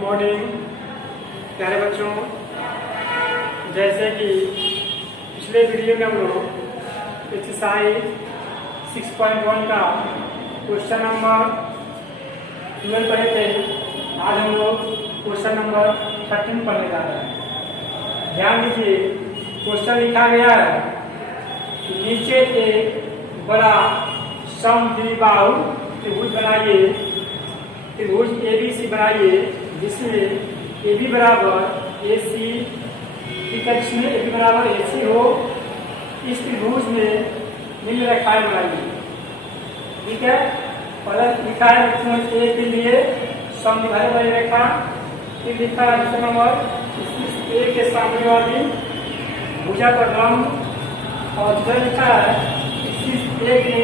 Morning प्यारे बच्चों। जैसे कि पिछले वीडियो में हम लोग एक्सरसाइज 6.1 का क्वेश्चन नंबर 12 पढ़े थे। आज हम लोग क्वेश्चन नंबर 13 पढ़ने जा रहे हैं। ध्यान दीजिए, क्वेश्चन लिखा गया है कि नीचे एक बड़ा समद्विबाहु त्रिभुज बनाइए, त्रिभुज ABC बनाइए जिसमें AB बराबर AC की कक्ष में AB बराबर AC हो। इस त्रिभुज में निम्न रेखाएं बनाइए। ठीक है, पहले लिखा है त्रिभुज A के लिए समद्विबाहु वाली रेखा, फिर लिखा है दूसरा नंबर A के सामने वाली भुजा पर लंब, और दूसरा लिखा है A के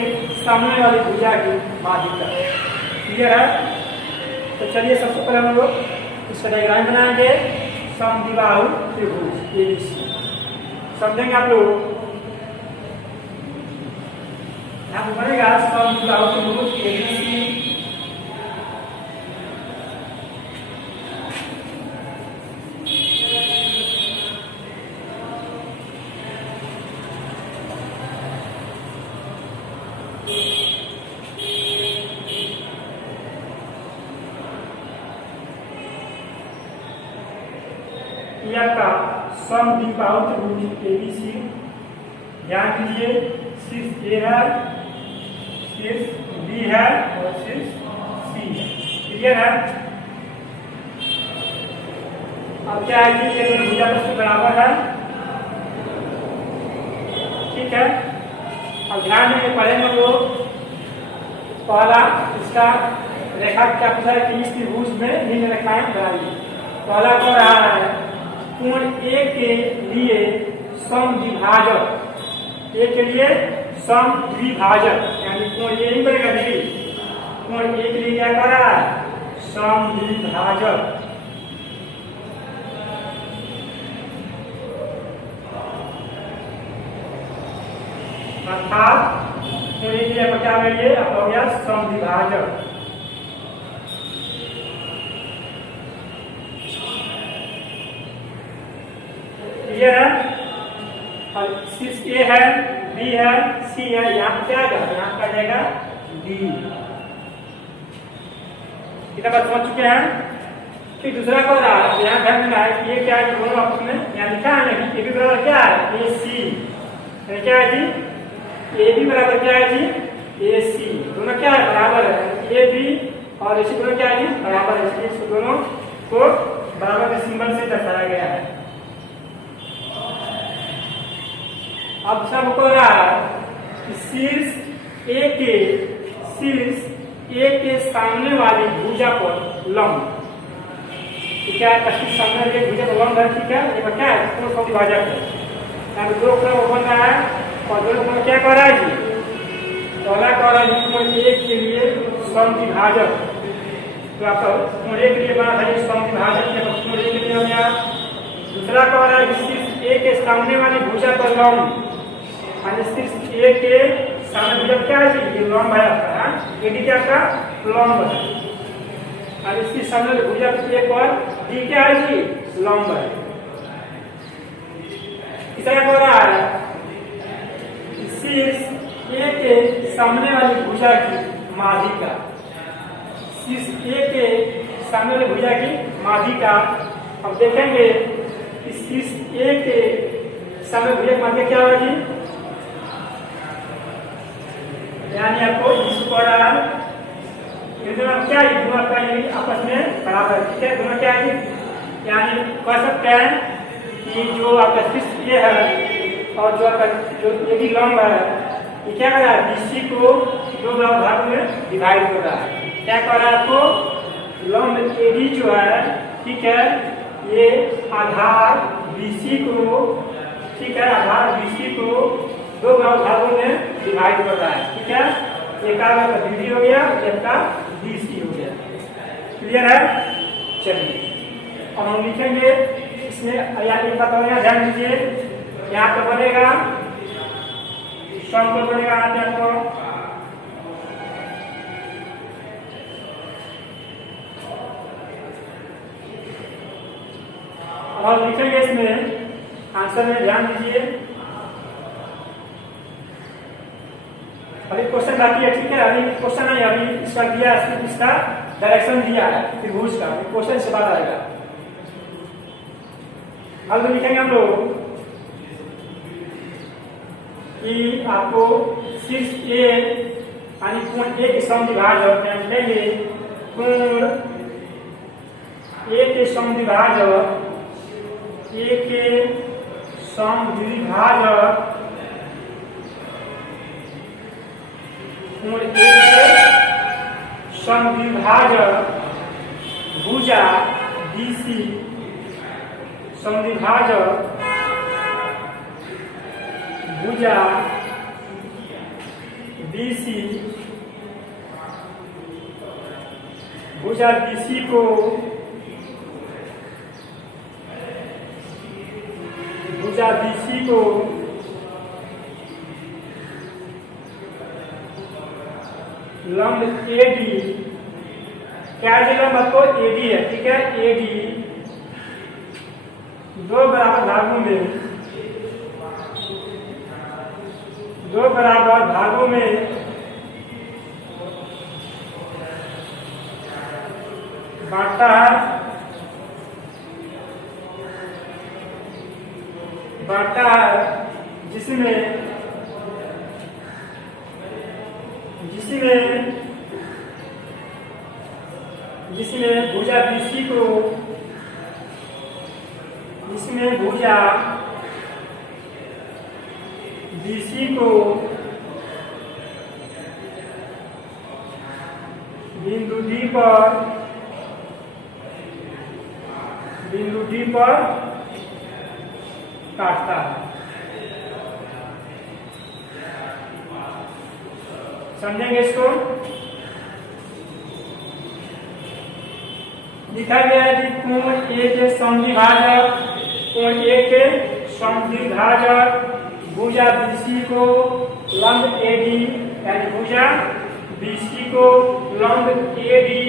सामने वाली भुजा की माध्यिका। क्लियर है? तो चलिए सबसे पहले हम लोग इसका डायग्राम बनाएंगे। समद्विबाहु त्रिभुज ABC समझेंगे आप लोग। यहाँ पर बनेगा समद्विबाहु त्रिभुज ABC। का समद्विबाहु त्रिभुज ABC। ध्यान दीजिए, शीर्ष A है, शीर्ष B है और शीर्ष C है। क्लियर है? अब क्या है कि ये दोनों भुजा परस्पर बराबर है। ठीक है, अब ध्यान देंगे पढ़ेंगे लोग। पहला इसका रेखा क्या पूछा है कि इस त्रिभुज में निम्न रेखाएं बनाइए। पहला कह रहा है कोण A के लिए समद्विभाजक, A के लिए समद्विभाजक यानी कोण A ही बनेगा दीदी। कोण A के लिए क्या कर रहा है? समद्विभाजक। अर्थात कोण A के लिए आपका क्या है? ये आपका हो गया समद्विभाजक। ये है, और शीर्ष A है, B है, C है। यहाँ क्या आएगा? यहाँ पर जाएगा D। इतना बात समझ चुके हैं। फिर दूसरा कह रहा है, यहाँ ध्यान देना है कि ये क्या है, दोनों आपस में यहाँ लिखा है ना कि AB बराबर क्या है? AC। क्या है जी? AB बराबर क्या है जी? AC। दोनों क्या है? बराबर है। AB और AC दोनों क्या है जी? बराबर है। इसलिए दोनों को बराबर के सिंबल से दर्शाया गया है। अब सब को रहा है शीर्ष A के सामने वाली भुजा पर लंब। ठीक है, कष्ट सामने वाली भुजा पर लंब है। ठीक है, ये क्या है? दोनों समद्विभाजक है। यहाँ दो क्रम बन रहा है और दोनों क्रम क्या कर रहा है जी? पहला कह रहा है कोण A के लिए समद्विभाजक। तो आपका कोण A के लिए बना था ये समद्विभाजक है, कोण A के लिए हो गया। दूसरा कह रहा है शीर्ष A के सामने वाली भुजा पर लंब, शीर्ष A के सामने भुजा क्या है जी? ये लंब है आपका। AD क्या आपका? लंब है। और इसकी सामने भुजा A पर D क्या है जी? लंब है। तीसरा कह रहा है शीर्ष A के सामने वाली भुजा की माध्यिका। शीर्ष A के सामने वाली भुजा की माध्यिका। अब देखेंगे कि शीर्ष A के सामने भुजा की माध्यिका क्या होगा जी? यानी आपको इसको रहा क्या है? दोनों का आपस में बराबर। ठीक है, दोनों क्या है? यानी कह सकते हैं कि जो आपका शीर्ष A है और जो आपका जो AD लंब है, ये क्या कर रहा है? BC को दो भाग में डिवाइड कर रहा है। क्या कर रहा है आपको? लंब AD जो है, ठीक है, ये आधार BC को, ठीक है, आधार BC को दो भागों में डिवाइड कर रहा है। ठीक है, एक का BD हो गया, एक का BC हो गया। क्लियर है? चलिए अब हम लिखेंगे इसमें। ध्यान दीजिए, यहाँ पर बनेगा समकोण बनेगा। आपको हम लिखेंगे इसमें आंसर में, ध्यान दीजिए। अभी क्वेश्चन बाकी है, ठीक है। अभी क्वेश्चन नहीं, अभी इसका दिया, इसका डायरेक्शन दिया है त्रिभुज का, क्वेश्चन से बात आएगा। अब लिखेंगे हम लोग कि आपको शीर्ष ए यानी कोण ए के समद्विभाजक लिखेंगे, कोण ए के समद्विभाजक, ए के समद्विभाजक, कोण ए के समद्विभाजक भुजा बीसी, समद्विभाजक भुजा बीसी, भुजा बीसी को लंब एडी, क्या लंब आपको एडी है, ठीक है। एडी दो बराबर भागों में बांटता है, जिसमें भुजा बीसी को, बिंदु डी पर काटता है। समझेंगे इसको? लिखा गया है कि कोण ए के समद्विभाजक, कोण ए के समद्विभाजक भुजा बीसी को लंब एडी, यानी भुजा बीसी को लंब एडी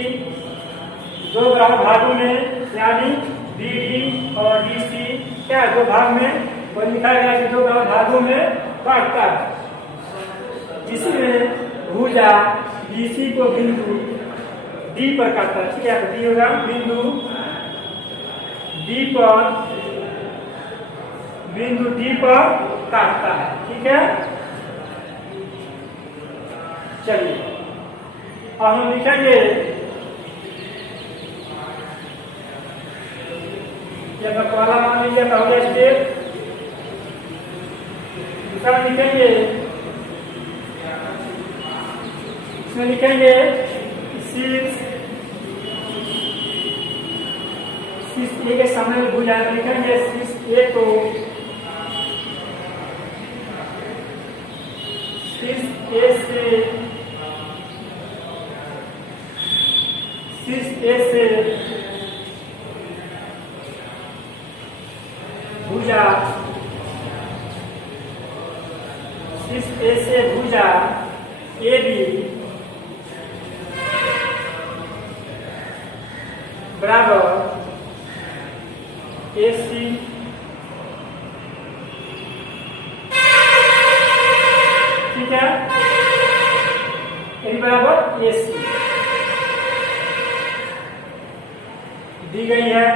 दो बराबर भागों में, यानी बीडी और डीसी क्या दो भाग में, और लिखा गया कि दो बराबर भागों में बांटता है, जिसमें भुजा बीसी को बिंदु डी पर काटता है, ठीक है। डी होगा बिंदु डी पर काटता है, ठीक है। चलिए अब हम लिखेंगे जब पहला मान लीजिए पहले स्टेप, दूसरा लिखेंगे, इसमें लिखेंगे शीर्ष ए के सामने में भुजा, लिखेंगे शीर्ष ए को, शीर्ष ए से भुजा, शीर्ष ए से भुजा ए बी बराबर ए सी, ठीक है, ए बराबर ए सी दी गई है।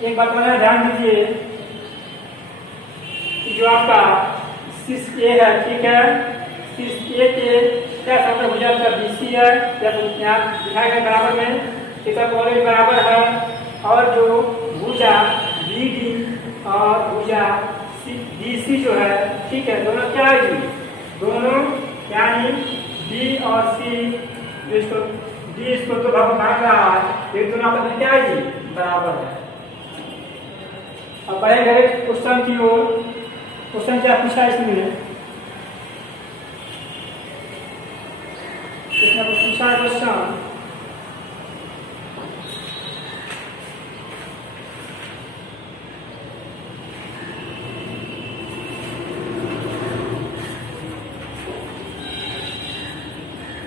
एक बात को ध्यान दीजिए, जो आपका शीर्ष ए है, ठीक है, शीर्ष ए के क्या सतह भुजा का बीसी है, या तो यहाँ दिखाए गए बराबर में कितना कॉलेज बराबर है, और जो भुजा बी डी और भुजा डी सी जो है, ठीक है, दोनों क्या है जी, दोनों यानी बी और सी, इसको डी इसको तो भाग रहा है, ये दोनों आपस में क्या है जी, बराबर है। अब बढ़ेंगे क्वेश्चन की ओर। क्वेश्चन क्या पूछा है इसमें, पूछा है क्वेश्चन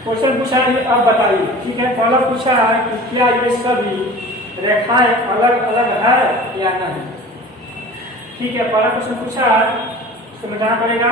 क्वेश्चन पूछा है अब बताइए, ठीक है। पहला पूछा है कि क्या ये सभी रेखाएं अलग अलग है या नहीं, ठीक है। पहला क्वेश्चन पूछा है, समझना पड़ेगा।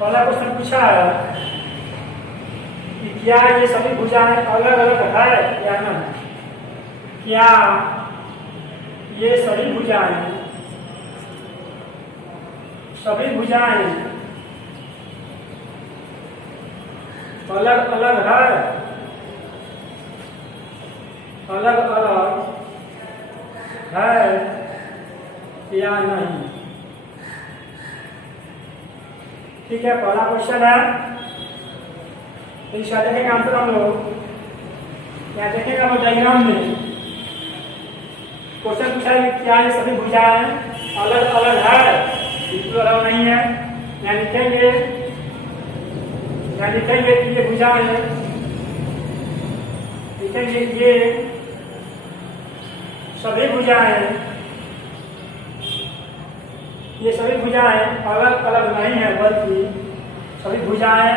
पहला क्वेश्चन पूछा है कि क्या ये सभी भुजाएं अलग अलग है या नहीं, क्या ये सभी भुजाएं अलग अलग है, अलग अलग है या नहीं, ठीक है। पहला क्वेश्चन है, इसका देखेंगे आंसर हम लोग। क्या देखेंगे हम डायग्राम में क्वेश्चन पूछा है कि क्या ये सभी भुजाएं अलग अलग है, बिल्कुल अलग नहीं है। यहाँ लिखेंगे कि ये भुजाएं, लिखेंगे ये सभी भुजाएं, ये सभी भुजाएं अलग अलग नहीं है, बल्कि सभी भुजाएं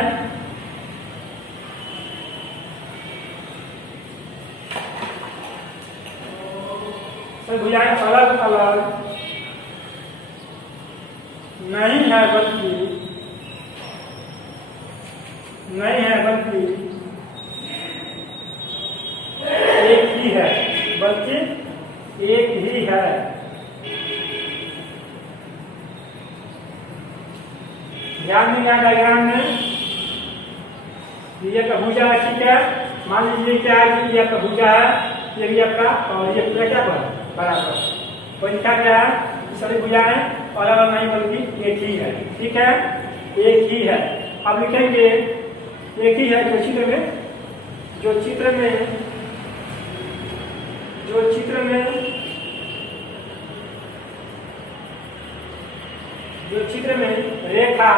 अलग अलग नहीं है, बल्कि एक ही है, बल्कि एक ही है। ध्यान देंगे डायग्राम में, ये का भुजा है, ठीक है। मान लीजिए क्या है कि ये आपका भुजा है, ये भी आपका, और ये पूरा क्या बराबर, तो लिखा गया है सभी भुजाएं अलग अलग नहीं बल्कि एक ही है, ठीक है, एक ही है। अब लिखेंगे एक ही है जो चित्र में रेखा,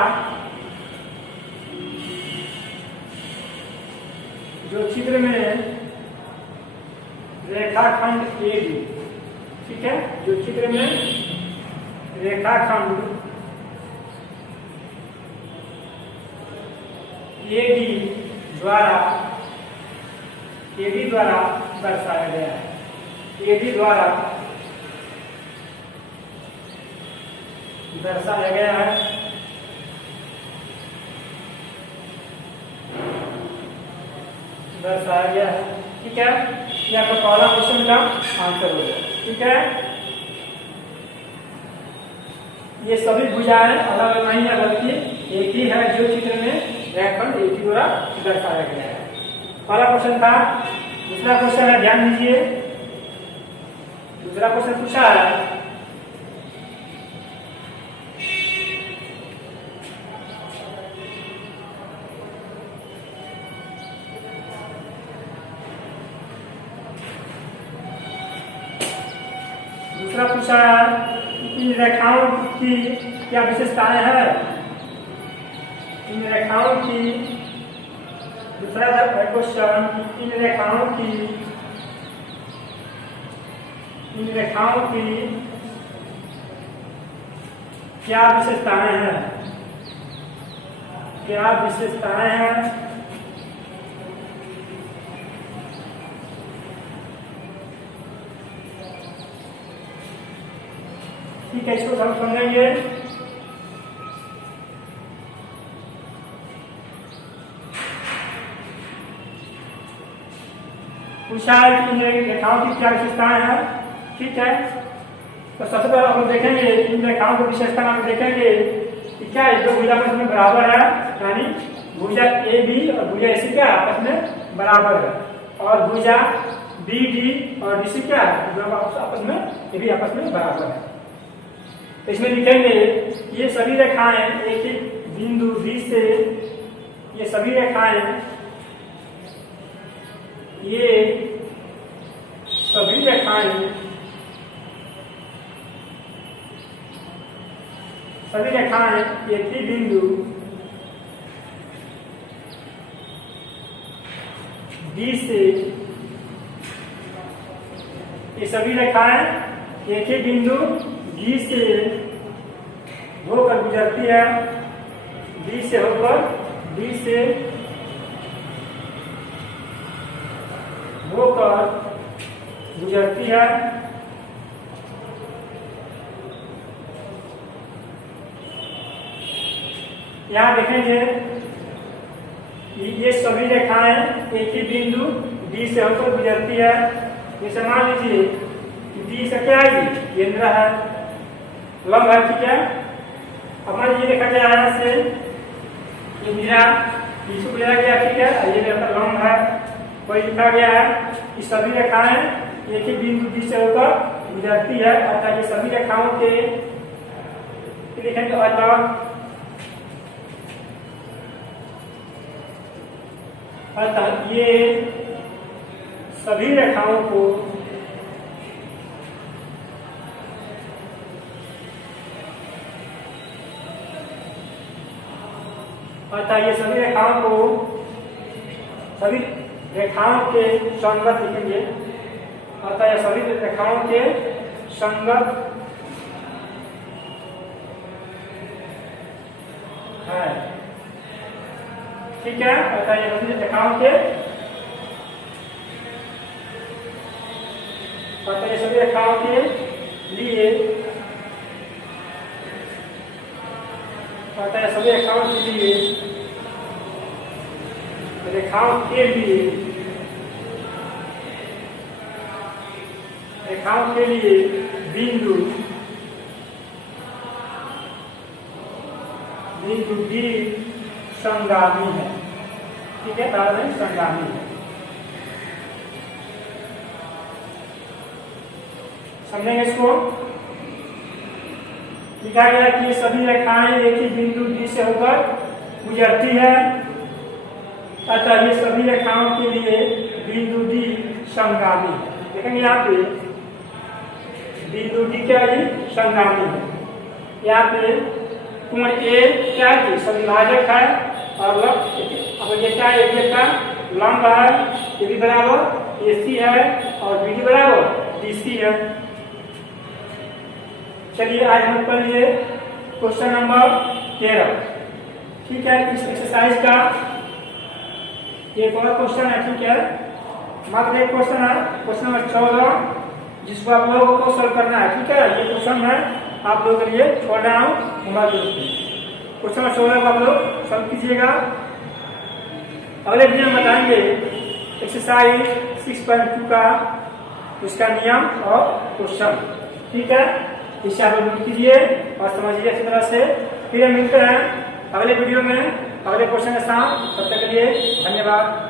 रेखाखंड AB, ठीक है, जो चित्र में रेखाखंड AB द्वारा दर्शाया गया है, AB द्वारा दर्शाया गया है, ठीक है। ये आपका पहला क्वेश्चन का आंसर हो गया, ठीक है। ये सभी भुजाएं अलग अलग नहीं है, बल्कि एक ही है जो चित्र में रेखाखंड एक ही द्वारा दर्शाया गया है। पहला क्वेश्चन था। दूसरा क्वेश्चन है, ध्यान दीजिए। दूसरा क्वेश्चन पूछा है इन रेखाओं की क्या विशेषताएं हैं, इन रेखाओं की, दूसरा क्वेश्चन, इन रेखाओं की क्या विशेषताएं हैं, ठीक है। इसको हम समझेंगे। पूछा है कि इन रेखाओं की क्या विशेषताएं हैं, ठीक है। तो सबसे पहले हम देखेंगे इन रेखाओं की विशेषता हम देखेंगे कि क्या दो भुजा आपस में बराबर है, यानी भुजा AB और भुजा AC क्या आपस में बराबर है, और भुजा BD और DC क्या आपस में, ये भी आपस में बराबर है। तो इसमें लिखेंगे ये सभी रेखाएं एक ही बिंदु B से, ये सभी रेखाएं, ये सभी रेखाएं एक ही बिंदु B से, ये सभी रेखाएं एक ही बिंदु B से होकर गुजरती है, B से होकर गुजरती है। यहाँ देखेंगे ये सभी रेखाएं एक ही बिंदु B से होकर गुजरती है। जैसे मान लीजिए कि B से क्या है, केंद्र है, लंब है, ठीक है। अब मान लीजिए देखा गया यहाँ से ये गुजरा, इसको गुजरा गया, ठीक है, ये लंब है, कोई लिखा गया है कि सभी रेखाएं एक ही बिंदु B से होकर गुजरती है, अर्थात ये सभी रेखाओं के लिखेंगे अलग, अर्थात ये सभी रेखाओं को सभी रेखाओं के संगत लिखेंगे, अतः यह सभी रेखाओं के संगत है, ठीक है। अतः यह सभी रेखाओं के लिए बिंदु D संगामी है, ठीक है, तारतम्य संगामी है। समझेंगे इसको। लिखा गया कि ये सभी रेखाएं एक ही बिंदु D से होकर गुजरती है, अतः ये सभी रेखाओं के लिए बिंदु D संगामी है। देखेंगे यहाँ पे बिंदु D क्या है, संगामी है। यहाँ पे कोण A क्या है, समविभाजक है, और अब ये क्या है, ये का लंब है, ये भी बराबर AC है, और BD बराबर DC है। चलिए आज हम पढ़ लिए क्वेश्चन नंबर 13, ठीक है। इस एक्सरसाइज का एक और क्वेश्चन है, ठीक है, मात्र एक क्वेश्चन है, क्वेश्चन नंबर 14, जिसको आप लोगों को सॉल्व करना है, ठीक है। ये क्वेश्चन है आप लोगों के लिए छोड़ रहा हूँ, क्वेश्चन नंबर 14 को आप लोग सॉल्व कीजिएगा। अगले वीडियो में बताएंगे एक्सरसाइज 6.2 का उसका नियम और क्वेश्चन, ठीक है। इसे आप नोट कीजिए और समझिए अच्छी तरह से। फिर मिलते हैं अगले वीडियो में अगले क्वेश्चन के साथ। तब तक के लिए धन्यवाद।